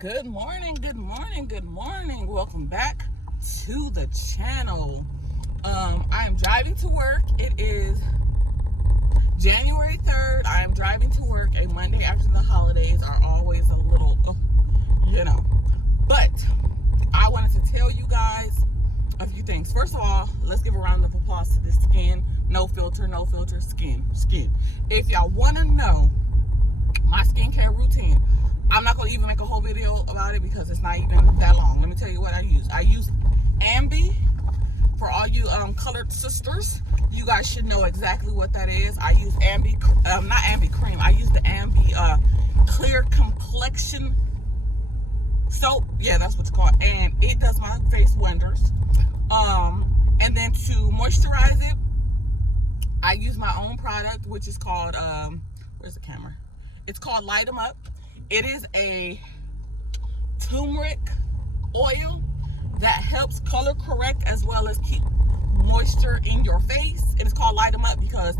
Good morning, good morning, good morning. Welcome back to the channel. I am driving to work. It is January 3rd. I am driving to work. A Monday after the holidays are always a little, But I wanted to tell you guys a few things. First of all, let's give a round of applause to this skin. No filter skin. If y'all want to know my skincare routine, I'm not going to even make a whole video about it because it's not even that long. Let me tell you what I use. I use Ambi. For all you colored sisters, you guys should know exactly what that is. I use Ambi, not Ambi cream. I use the Ambi clear complexion soap. Yeah, that's what it's called. And it does my face wonders. And then to moisturize it, I use my own product, which is called, where's the camera? It's called Light 'em Up. It is a turmeric oil that helps color correct as well as keep moisture in your face. It is called Light 'em Up because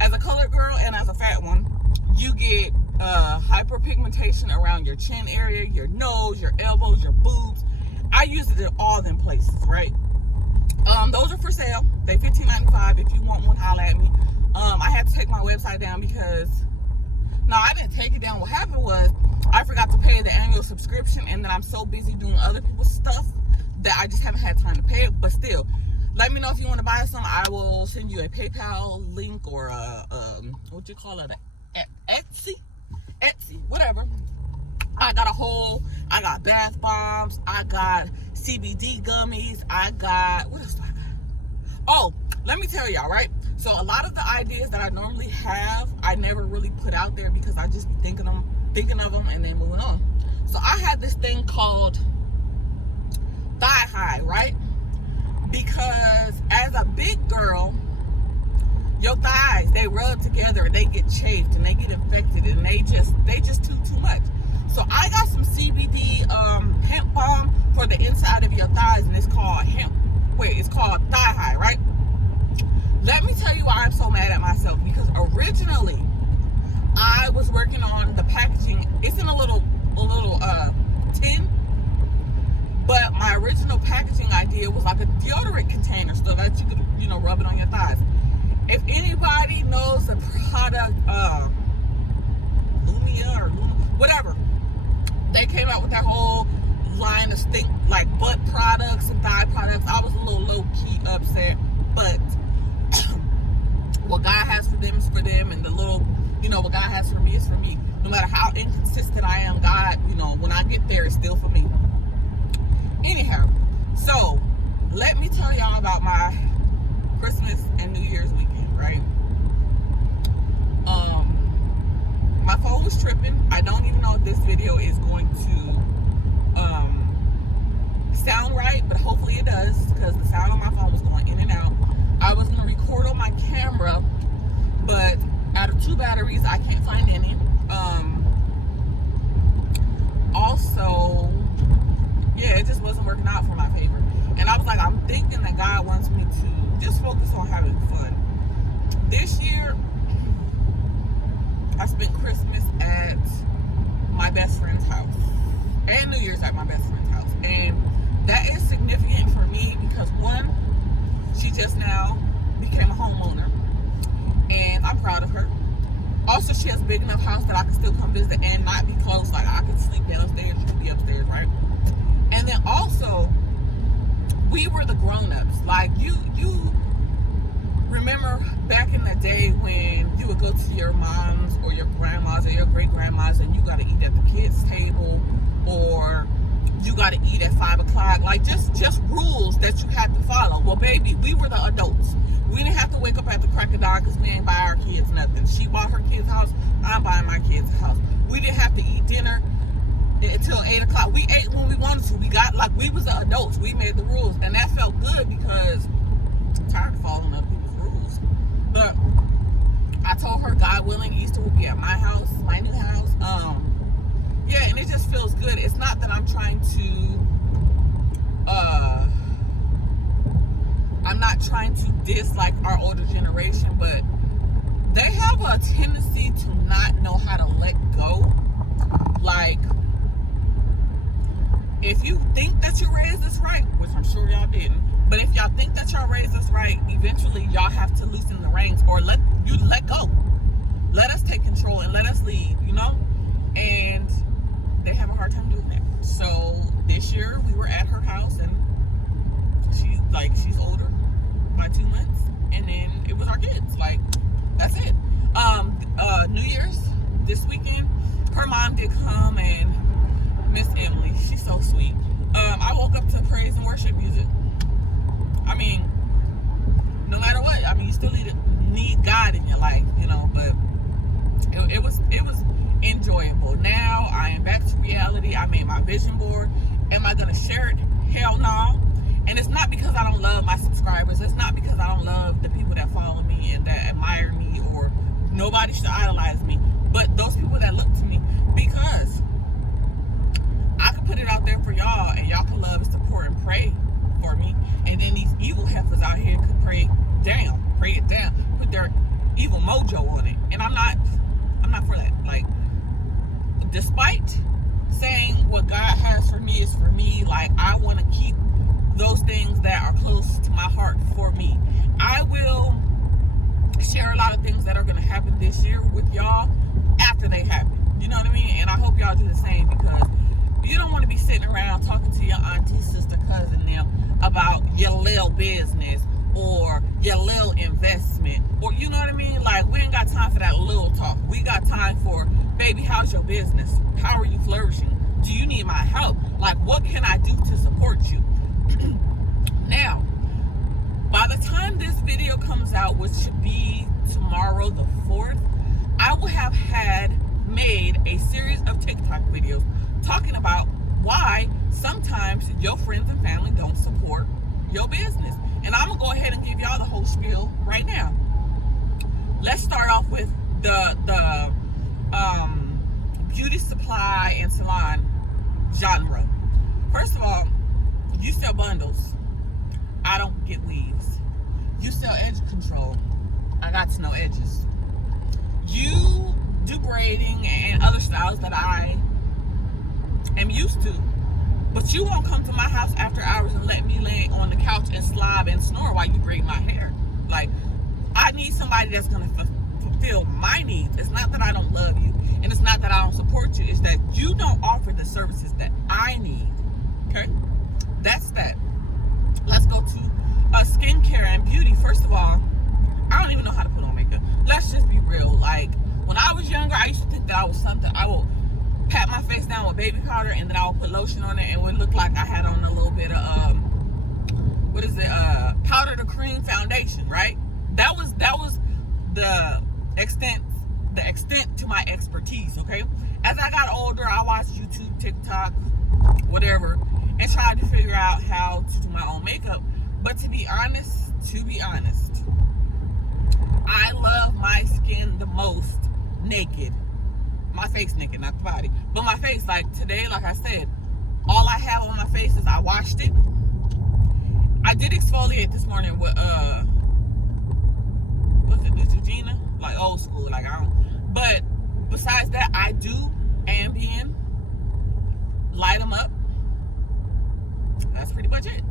as a colored girl and as a fat one, you get hyperpigmentation around your chin area, your nose, your elbows, your boobs. I use it in all them places, right? Those are for sale. They $15.95. If you want one, holla at me. I had to take my website down because, no, I didn't take it down. What happened was I forgot to pay the annual subscription, and then I'm so busy doing other people's stuff that I just haven't had time to pay it. But still, let me know if you want to buy some. I will send you a PayPal link or what you call it, Etsy, whatever. I got bath bombs. I got CBD gummies. What else do I got? Oh, let me tell y'all, right? So a lot of the ideas that I normally have, I never really put out there because I just be thinking of them and then moving on. So I had this thing called thigh high, right? Because as a big girl, your thighs, they rub together and they get chafed and they get infected and they just too much. So I got some CBD hemp balm for the inside of your thighs, and it's called thigh high, right? Let me tell you why I'm so mad at myself, because originally I was working on the packaging. It's in a little tin, but my original packaging idea was like a deodorant container so that you could, rub it on your thighs. If anybody knows the product, Lumia or Luma, whatever, they came out with that whole line of like butt products and thigh products. I was a little low-key upset, but what God has for them is for them, and the little, what God has for me is for me. No matter how inconsistent I am, God, when I get there, it's still for me. Anyhow, so let me tell y'all about my Christmas and New Year's weekend, right? My phone was tripping. I don't even know if this video is going to sound right, but hopefully it does, because the sound on my phone was going in and out. I was going to record on my camera, but out of 2 batteries, I can't find any. Also, yeah, it just wasn't working out for my favor. And I was like, I'm thinking that God wants me to just focus on having fun. This year, I spent Christmas at my best friend's house and New Year's at my best friend's house. And that is significant for me because, one, she just now became a homeowner, and I'm proud of her. Also, she has a big enough house that I can still come visit and not be close. Like, I can sleep downstairs, she can be upstairs, right? And then also, we were the grown-ups. Like, you remember back in the day when you would go to your mom's or your grandma's or your great-grandma's and you got to eat at the kids' table, or you got to eat at 5 o'clock. Like, just rules that you had to follow. Well, baby, we were the adults. We didn't have to wake up at the crack of dawn because we ain't buy our kids nothing. She bought her kids' house. I'm buying my kids' house. We didn't have to eat dinner until 8 o'clock. We ate when we wanted to. We was the adults. We made the rules. And that felt good because I'm tired of following other people's rules. But I told her, God willing, Easter will be at my house, my new house. Yeah, and it just feels good. It's not that I'm trying to I'm not trying to dislike our older generation, but they have a tendency to not know how to let go. Like, if you think that you raised us right, which I'm sure y'all didn't, but if y'all think that y'all raised us right, eventually y'all have to loosen the reins or let go. Let us take control and let us lead, you know? And they have a hard time doing that. So this year we were at her house, and she's older by 2 months, and then it was our kids. Like, that's it. New Year's this weekend, her mom did come, and Miss Emily, she's so sweet. I woke up to praise and worship music. I mean, no matter what, I mean, you still need God in your life, you know, but it was enjoyable. Now I am back to reality. I made my vision board. Am I gonna share it? Hell no. And it's not because I don't love my subscribers. It's not because I don't love the people that follow me and that admire me, or nobody should idolize me, but those people that look to me, because I could put it out there for y'all, and y'all can love and support and pray for me, and then these evil heifers out here could pray it down, put their evil mojo on it, and I'm not for that. Like, despite saying what God has for me is for me, like, I want to keep those things that are close to my heart for me. I will share a lot of things that are going to happen this year with y'all after they happen. You know what I mean? And I hope y'all do the same, because you don't want to be sitting around talking to your auntie, sister, cousin, them about your little business or your little investment, or, you know what I mean? Like, we ain't got time for that little talk. We got time for, baby, how's your business? How are you flourishing? Do you need my help? Like, what can I do to support you? Now, by the time this video comes out, which should be tomorrow the 4th, I will have made a series of TikTok videos talking about why sometimes your friends and family don't support your business. And I'm gonna go ahead and give y'all the whole spiel right now. Let's start off with the beauty supply and salon genre. First of all, you sell bundles. I don't get weaves. You sell edge control. I got to know edges. You do braiding and other styles that I am used to, but you won't come to my house after hours and let me lay on the couch and slob and snore while you braid my hair. Like, I need somebody that's gonna fulfill my needs. It's not that I don't love you, and it's not that I don't support you. It's that you don't offer the services that I need. Okay, that's that. Let's go to skincare and beauty. First of all, I don't even know how to put on makeup. Let's just be real. Like, when I was younger, I used to think that I was something. I will pat my face down with baby powder, and then I would put lotion on it, and it would look like I had on a little bit of powder to cream foundation, right? That was the extent to my expertise. Okay, as I got older, I watched YouTube, TikTok, whatever, and tried to figure out how to do my own makeup. But to be honest, I love my skin the most naked. My face naked, not the body, but my face. Like, today, like I said, all I have on my face is I washed it. I did exfoliate this morning with what's it, Neutrogena, like old school. Like, I don't. But besides that, I do Ambien, light them up. That's pretty much it.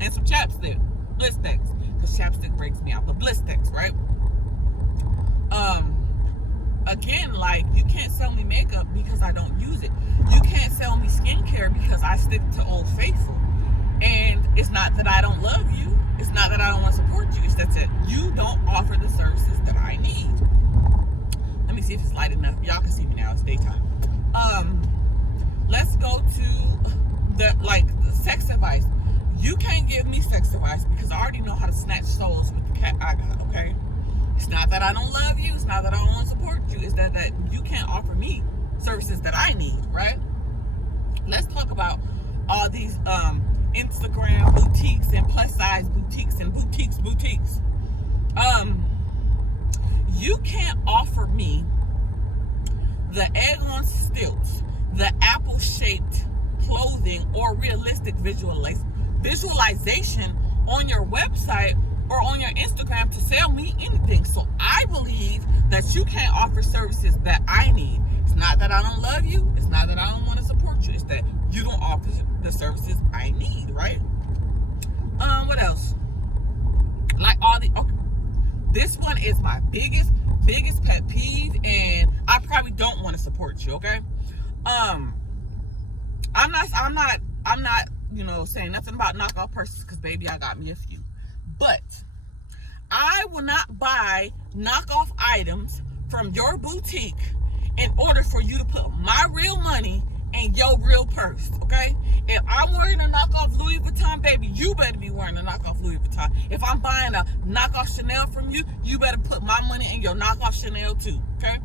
And some chapstick, Blistex, because chapstick breaks me out. But Blistex, right? Again, like, you can't sell me makeup because I don't use it. You can't sell me skincare because I stick to Old Faithful. And it's not that I don't love you. It's not that I don't want to support you. It's that you don't offer the services that I need. Let me see if it's light enough. Y'all can see me now. It's daytime. Let's go to the sex advice. You can't give me sex advice because I already know how to snatch souls with the cat I got, okay? It's not that I don't love you. It's not that I don't want to support you. It's that you can't offer me services that I need, right? Let's talk about all these Instagram boutiques and plus size boutiques and boutiques. You can't offer me the egg on stilts, the apple-shaped clothing, or realistic visualization on your website or on your Instagram to sell me anything. So I believe that you can't offer services that I need. It's not that I don't love you. It's not that I don't want to support you. you is that you don't offer the services I need, right? What else? Like okay, this one is my biggest pet peeve, and I probably don't want to support you, okay? I'm not, saying nothing about knockoff purses, because baby, I got me a few. But I will not buy knockoff items from your boutique in order for you to put my real money in your real purse, okay? If I'm wearing a knockoff Louis Vuitton, baby, you better be wearing a knockoff Louis Vuitton. If I'm buying a knockoff Chanel from you, you better put my money in your knockoff Chanel too, okay?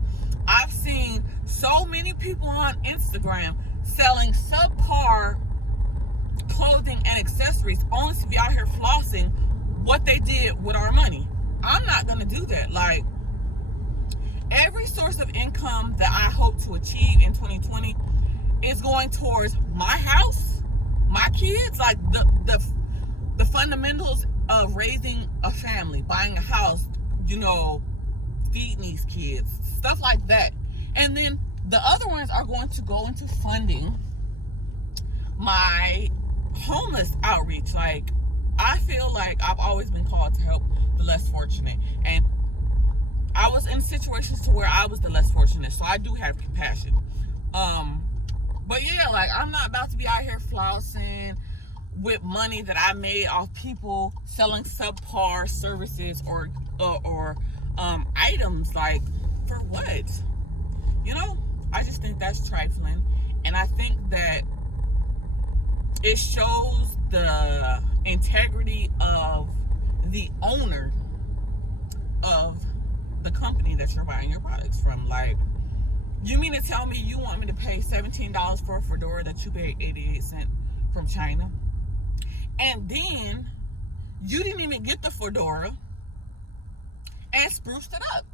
I've seen so many people on Instagram selling subpar clothing and accessories only to be out here flossing what they did with our money. I'm not gonna do that. Like, every source of income that I hope to achieve in 2020 is going towards my house, my kids, like the fundamentals of raising a family, buying a house, feeding these kids, stuff like that. And then the other ones are going to go into funding my homeless outreach. Like, I feel like I've always been called to help the less fortunate, and I was in situations to where I was the less fortunate, so I do have compassion. But yeah, like, I'm not about to be out here flossing with money that I made off people selling subpar services or items. Like, for what? I just think that's trifling, and I think that it shows the integrity of the owner of the company that you're buying your products from. Like, you mean to tell me you want me to pay $17 for a fedora that you paid 88 cents from China? And then you didn't even get the fedora and spruced it up.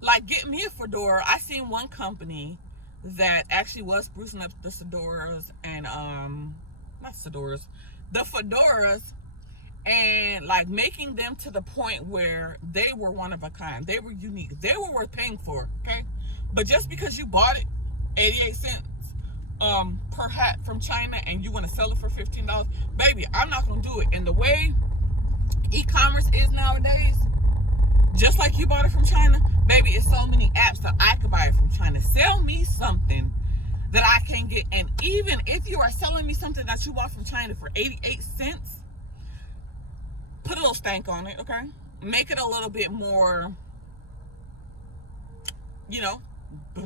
Like, get me a fedora. I seen one company that actually was sprucing up the fedoras and the fedoras, and like making them to the point where they were one of a kind. They were unique. They were worth paying for, okay? But just because you bought it 88 cents per hat from China and you want to sell it for $15, baby, I'm not going to do it. And the way e-commerce is nowadays, just like you bought it from China, baby, it's so many apps that I could buy it from China. Sell me something that I can get. And even if you are selling me something that you bought from China for 88 cents, put a little stank on it, okay? Make it a little bit more,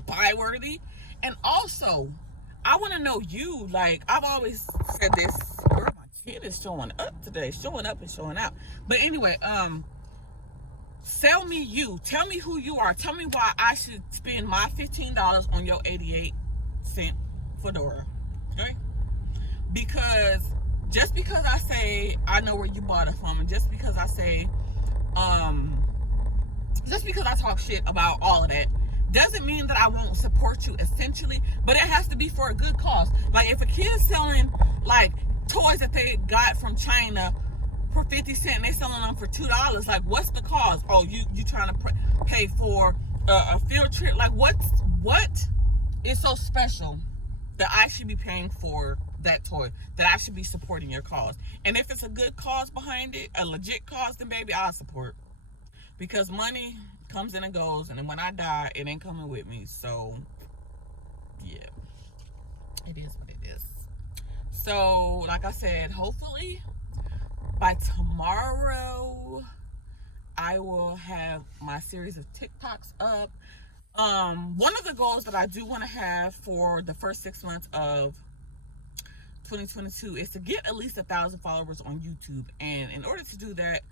buy-worthy. And also, I want to know you. Like, I've always said this. Girl, my kid is showing up today. Showing up and showing out. But anyway, sell me you. Tell me who you are. Tell me why I should spend my $15 on your 88 cent fedora, okay? Because just because I say I know where you bought it from, and just because I say just because I talk shit about all of that, doesn't mean that I won't support you essentially. But it has to be for a good cause. Like, if a kid's selling like toys that they got from China for 50 cents and they selling them for $2, like, what's the cause? Oh, you trying to pay for a field trip? Like, what is so special that I should be paying for that toy, that I should be supporting your cause? And if it's a good cause behind it, a legit cause, then baby, I'll support. Because money comes in and goes, and then when I die, it ain't coming with me. So yeah, it is what it is. So like I said, hopefully by tomorrow I will have my series of TikToks up. One of the goals that I do want to have for the first 6 months of 2022 is to get at least 1,000 followers on YouTube. And in order to do that,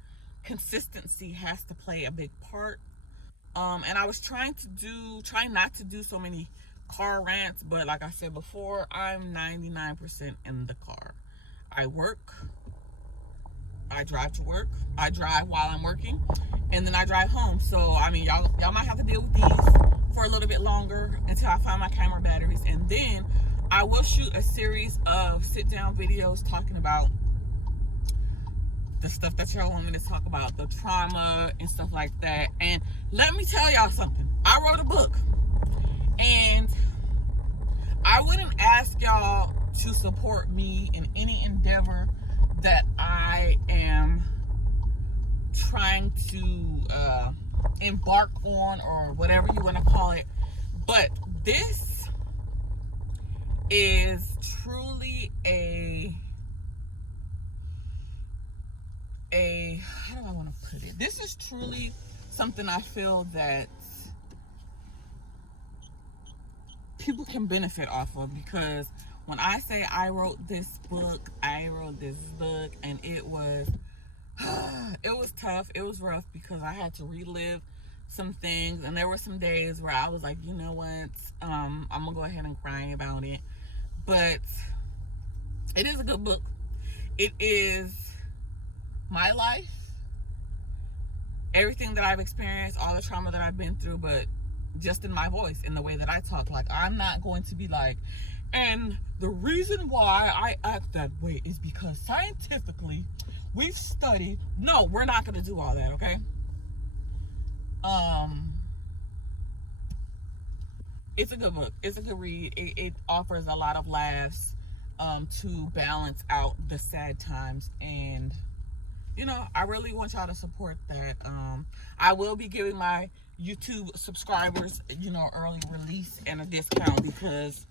consistency has to play a big part. And I was trying not to do so many car rants, but like I said before, I'm 99% in the car. I work, I drive to work, I drive while I'm working, and then I drive home. So I mean, y'all might have to deal with these for a little bit longer until I find my camera batteries, and then I will shoot a series of sit-down videos talking about the stuff that y'all want me to talk about, the trauma and stuff like that. And let me tell y'all something. I wrote a book, and I wouldn't ask y'all to support me in any endeavor that I am trying to embark on, or whatever you want to call it. But this is truly a how do I want to put it? This is truly something I feel that people can benefit off of, because when I say I wrote this book, and it was tough, it was rough, because I had to relive some things, and there were some days where I was like, you know what, I'm gonna go ahead and cry about it. But it is a good book. It is my life, everything that I've experienced, all the trauma that I've been through, but just in my voice, in the way that I talk. Like, I'm not going to be like, and the reason why I act that way is because scientifically we've studied. No, we're not going to do all that, okay? It's a good book. It's a good read. It offers a lot of laughs to balance out the sad times. And you know, I really want y'all to support that. I will be giving my YouTube subscribers, you know, early release and a discount, because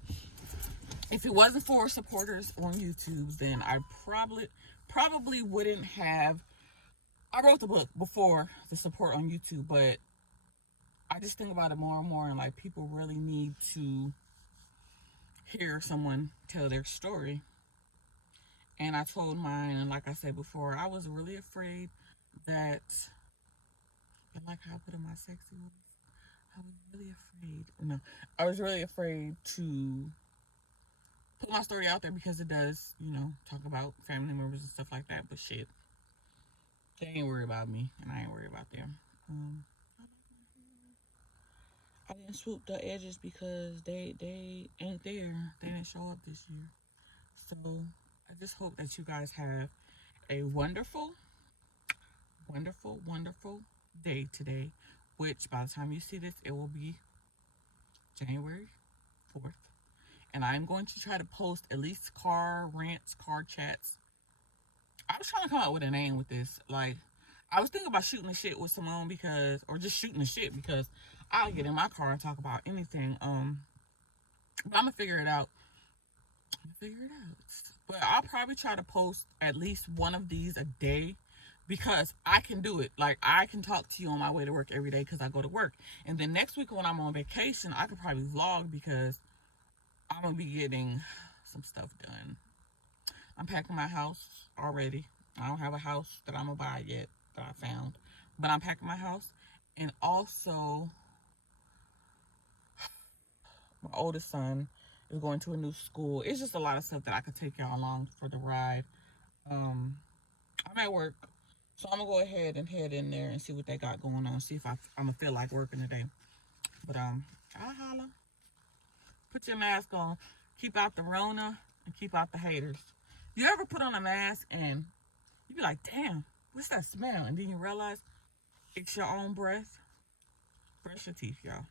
if it wasn't for supporters on YouTube, then I probably wouldn't have. I wrote the book before the support on YouTube, but I just think about it more and more, and like, people really need to hear someone tell their story. And I told mine, and like I said before, I was really afraid that, I like how I put in my sexy voice, I was really afraid. No, I was really afraid to put my story out there, because it does, you know, talk about family members and stuff like that. But shit, they ain't worried about me, and I ain't worried about them. I didn't swoop the edges because they ain't there. They didn't show up this year. So I just hope that you guys have a wonderful, wonderful, wonderful day today, which by the time you see this, it will be January 4th. And I'm going to try to post at least car rants, car chats. I was trying to come up with a name with this. Like, I was thinking about shooting the shit with Simone, because, or just shooting the shit, because I'll get in my car and talk about anything. But I'm gonna figure it out. But I'll probably try to post at least one of these a day, because I can do it. Like, I can talk to you on my way to work every day, because I go to work. And then next week when I'm on vacation, I could probably vlog, because I'm gonna be getting some stuff done. I'm packing my house already. I don't have a house that I'm gonna buy yet, that I found, but I'm packing my house. And also, my oldest son is going to a new school. It's just a lot of stuff that I could take y'all along for the ride. I'm at work, so I'm gonna go ahead and head in there and see what they got going on. See if I'm gonna feel like working today. But I'll holla. Put your mask on. Keep out the Rona and keep out the haters. You ever put on a mask and you be like, damn, what's that smell? And then you realize it's your own breath. Brush your teeth, y'all.